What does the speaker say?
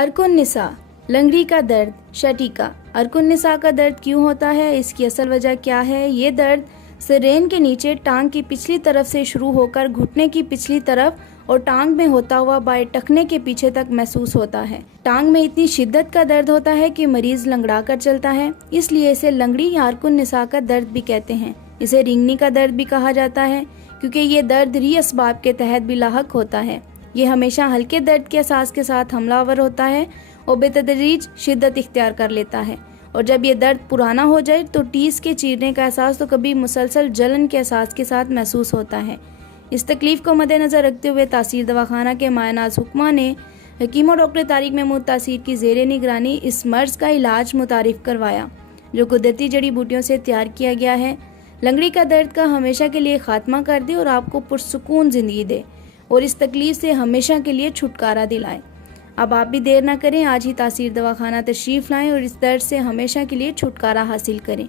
अर्कुन-निसा, लंगड़ी का दर्द, शटीका। अर्कुन-निसा का दर्द क्यों होता है, इसकी असल वजह क्या है? ये दर्द सिरेन के नीचे टांग की पिछली तरफ से शुरू होकर घुटने की पिछली तरफ और टांग में होता हुआ बाएं टखने के पीछे तक महसूस होता है। टांग में इतनी शिद्दत का दर्द होता है कि मरीज लंगड़ा कर चलता है, इसलिए इसे लंगड़ी या अर्कुन-निसा का दर्द भी कहते हैं। इसे रिंगनी का दर्द भी कहा जाता है क्योंकि ये दर्द री असबाब के तहत भी लाहक होता है। ये हमेशा हल्के दर्द के एहसास के साथ हमलावर होता है और बेतदरीज शिद्दत इख्तियार कर लेता है, और जब ये दर्द पुराना हो जाए तो टीस के चीरने का एहसास तो कभी मुसलसल जलन के एहसास के साथ महसूस होता है। इस तकलीफ को मद्देनज़र रखते हुए तासीर दवाखाना के मायनाज हुक्मा ने हकीम और डॉक्टर तारिक महमूद तासीर की ज़ेरे निगरानी इस मर्ज़ का इलाज मुतारिफ करवाया, जो कुदरती जड़ी बूटियों से तैयार किया गया है। लंगड़ी का दर्द का हमेशा के लिए खात्मा कर दे और आपको पुरसुकून ज़िंदगी दे और इस तकलीफ से हमेशा के लिए छुटकारा दिलाए। अब आप भी देर ना करें, आज ही तासीर दवाखाना तशरीफ़ लाएं और इस दर्द से हमेशा के लिए छुटकारा हासिल करें।